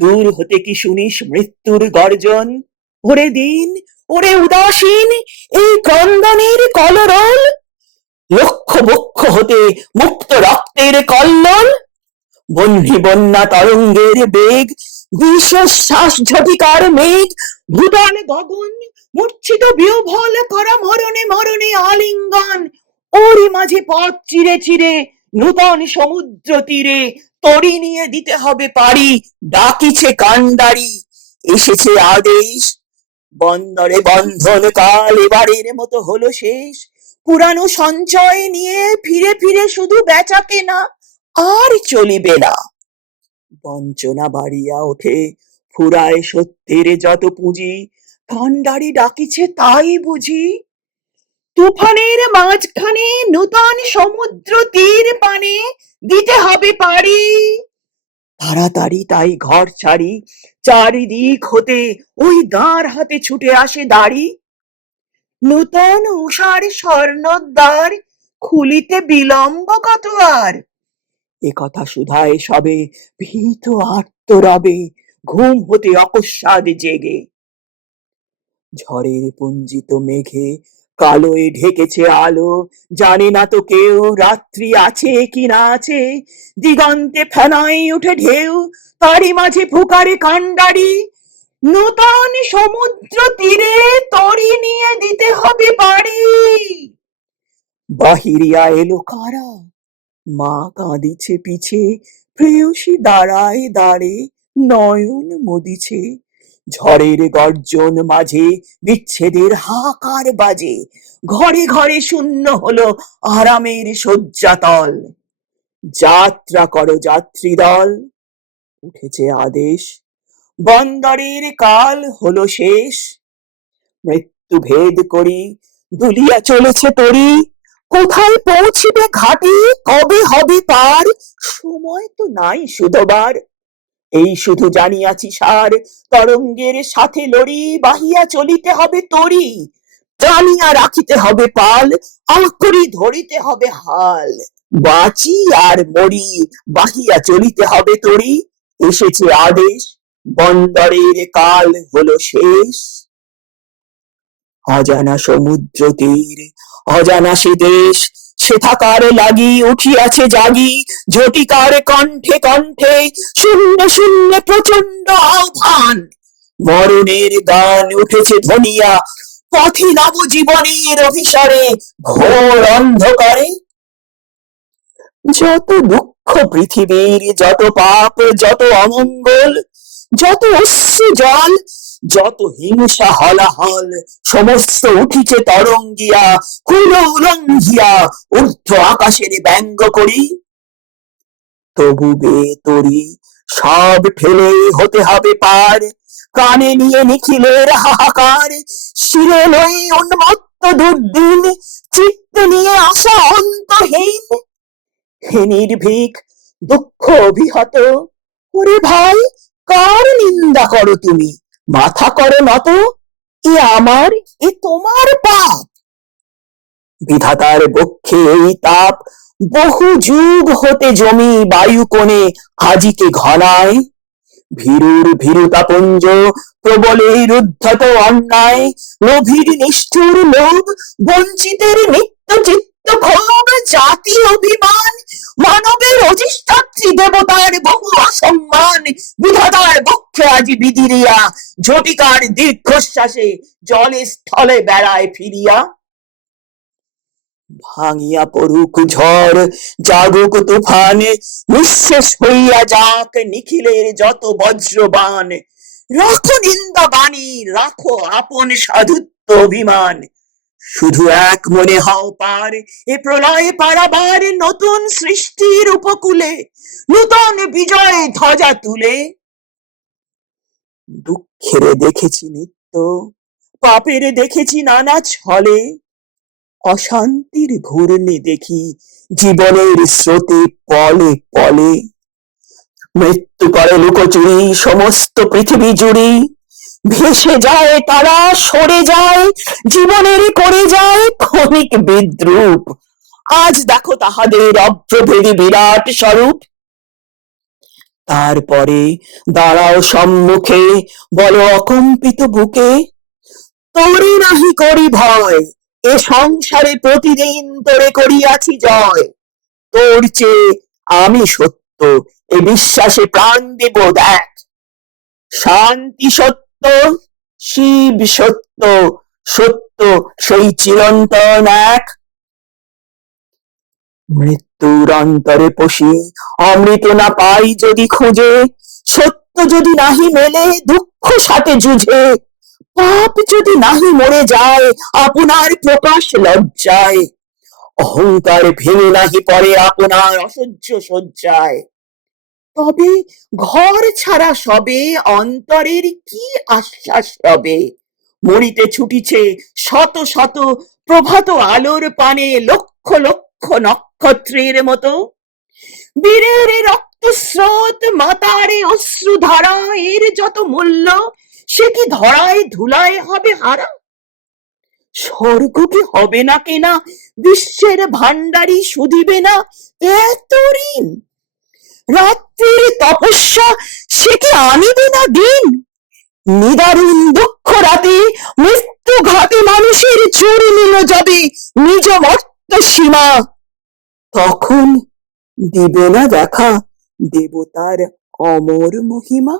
দূর হতে কি শুনিস মৃত্যুর গর্জন? ওরে দিন, ওরে উদাসীন, এই ক্রন্দনের কলরল, লক্ষ বক্ষ হতে মুক্ত রক্তের কল্লোল, বহ্নি বন্যা তরঙ্গের বেগ, বিশ্বাস ঝটিকার মেঘ, ভুটান গগন, মূর্ছিত বিহ্বল করা মরণে মরণে আলিঙ্গন, ওরই মাঝে পথ চিরে চিরে নূতন সমুদ্র তীরে তরি নিয়ে দিতে হবে পারি, ডাকিছে কান্ডারি, এসেছে আদেশ, বন্দরে বন্ধন কাল এবারের মতো হলো শেষ, পুরানো সঞ্চয় নিয়ে ফিরে ফিরে শুধু বেচা কেনা, আর চলিবে না। বঞ্চনা বাড়িয়া ওঠে, ফুরায় সত্যের যত পুঁজি, কান্ডারি ডাকিছে তাই বুঝি, তুফানের মাঝখানে নূতন সমুদ্র তীর পানে দিতে হবে পারি। তাড়াতাড়ি তাই ঘর ছাড়ি, চারিদিক হতে ওই দাঁড় হাতে ছুটে আসে দাড়ি, নূতন উষার স্বর্ণদ্বার খুলিতে বিলম্ব কত আর। এ কথা শুধায় সবে, ভীত আর্ত রবে, ঘুম হতে অকস্মাৎ জেগে। ঝড়ের পুঞ্জিত মেঘে কালোয় ঢেকেছে আলো, জানে না তো কেউ রাত্রি আছে কি না আছে, দিগন্তে ফেনায় উঠে ঢেউ, তারই মাঝে ফুকারে কান্ডারি, নূতন সমুদ্র তীরে তরি নিয়ে দিতে হবে পারি। বাহিরিয়া এলো কারা, মা কাঁদিছে পিছে, প্রেয়সী দাঁড়ায় দাঁড়ে, নয়ন মুদিছে, ঝড়ের গর্জন মাঝে বিচ্ছেদের হাহাকার বাজে, ঘরে ঘরে শূন্য হলো আরামের শয্যাতল, যাত্রা করো যাত্রী দল, উঠেছে আদেশ, বন্দরের কাল হলো শেষ, মৃত্যু ভেদ করি দুলিয়া চলেছে তরি, কোথায় পৌঁছিবে ঘাটে, কবে হবে পার, সময় তো নাই শুধবার, এই শুধু জানিয়াছি সার, তরঙ্গের সাথে লড়ি, বাহিয়া চলিতে হবে তরি, জানিয়া রাখিতে হবে পাল, আঁকড়ি ধরিতে হবে হাল, বাঁচি আর মরি, বাহিয়া চলিতে হবে তরি, এসেছে আদেশ, বন্দরের কাল হলো শেষ। অজানা সমুদ্র তীর, অজানা সে দেশ, সেথাকার লাগি উঠিয়াছে জাগি, ঝটিকার কণ্ঠে কণ্ঠে, শূন্য শূন্য প্রচন্ড আহ্বান, মরণের গান উঠেছে ধ্বনিয়া, পথে নব জীবনের অভিসারে, ঘোর অন্ধকারে। যত দুঃখ পৃথিবীর, যত পাপ, যত অমঙ্গল, যত অশ্রু জল, যত হিংসা হলাহল, সমস্ত উঠিছে তরঙ্গিয়া, কুল উলঙ্ঘিয়া, ঊর্ধ্ব আকাশের ব্যঙ্গ করি, তবু বে তরি, সব ঠেলে হতে হবে পার, কানে নিয়ে নিখিলের হাহাকার, শিরে লই উন্মত্ত দুর্দিন, চিত্তে নিয়ে আসা অন্তহীন, হে নির্ভীক, দুঃখ অভিহত, ওরে ভাই, কার নিন্দা করো তুমি, মাথা করো নত, এ আমার, এ তোমার পাপ, বিধাতার বক্ষে এই তাপ, বহু যুগ হতে জমি বায়ু কোণে আজিকে ঘনায়, ভীরুর ভীরুতাপুঞ্জ, প্রবলের উদ্ধত অন্যায়, লোভীর নিষ্ঠুর লোভ, বঞ্চিতের নিত্য চিত্ত ক্ষোভ, জাতি অভিমান, মানবের অধিষ্ঠাত্রী দেবতার বহু অসম্মান, বিধাতার বক্ষে আজি বিদিরিয়া, ঝটিকার দীর্ঘশ্বাসে জলে স্থলে বেড়ায় ফিরিয়া, ভাঙিয়া পড়ুক ঝড়, জাগুক তুফান, নিঃশেষ হইয়া যাক নিখিলের যত বজ্রবান, রাখো নিন্দা বাণী, রাখো আপন সাধুত্ব অভিমান, শুধু এক মনে হও পার, এ প্রলয় পারাবার, নতুন সৃষ্টির উপকূলে, নূতন বিজয় ধ্বজা তুলে। দুঃখের দেখেছি নিত্য, পাপের দেখেছি নানা ছলে, অশান্তির ঘূর্ণি দেখি জীবনের স্রোতে পলে পলে, মৃত্যু করে লুকোচুরি সমস্ত পৃথিবী জুড়ি, ভেসে যায় তারা, সরে যায়, জীবনের করে যায় ক্ষণিক বিদ্রূপ, আজ দেখো তাহাদের অভ্রভেদী বিরাট স্বরূপ। তারপরে দাঁড়াও সম্মুখে, বলো অকম্পিত বুকে, তোরে নাহি করি ভয়, এ সংসারে প্রতিদিন তোরে করিয়াছি জয়। তোর চেয়ে আমি সত্য, এ বিশ্বাসে প্রাণ দেব দেখ। শান্তি সত্য, শিব সত্য, সত্য সেই চিরন্তন এক। মৃত্যুর অন্তরে পশি অমৃত না পাই যদি খুঁজে, সত্য যদি নাহি মেলে দুঃখ সাথে যুঝে, পাপ যদি নাহি মরে যায় আপনার প্রকাশ লজ্জায়, অহংকার ভেঙে নাহি পড়ে আপনার অসহ্য সজ্জায়, তবে ঘর ছাড়া সবে অন্তরের কি আশ্বাস রবে। মরিতে ছুটিছে শত শত প্রভাত আলোর পানে লক্ষ লক্ষ নক্ষত্রের মতো। বীরের রক্তস্রোত মাতারে অশ্রুধারা, এর যত মূল্য সে কি ধরায় ধুলায় হবে হারা। স্বর্গ কি হবে না কেনা, বিশ্বের ভান্ডারী শুধিবে না এত ঋণ। রাত্রির তপস্যা সে কি আনিবে না দিন। নিদারুণ দুঃখ রাতে মৃত্যু ঘাতে মানুষের চুরি নিল যাবে নিজ মর্ত সীমা, তখন দিবে না দেখা দেবতার অমর মহিমা।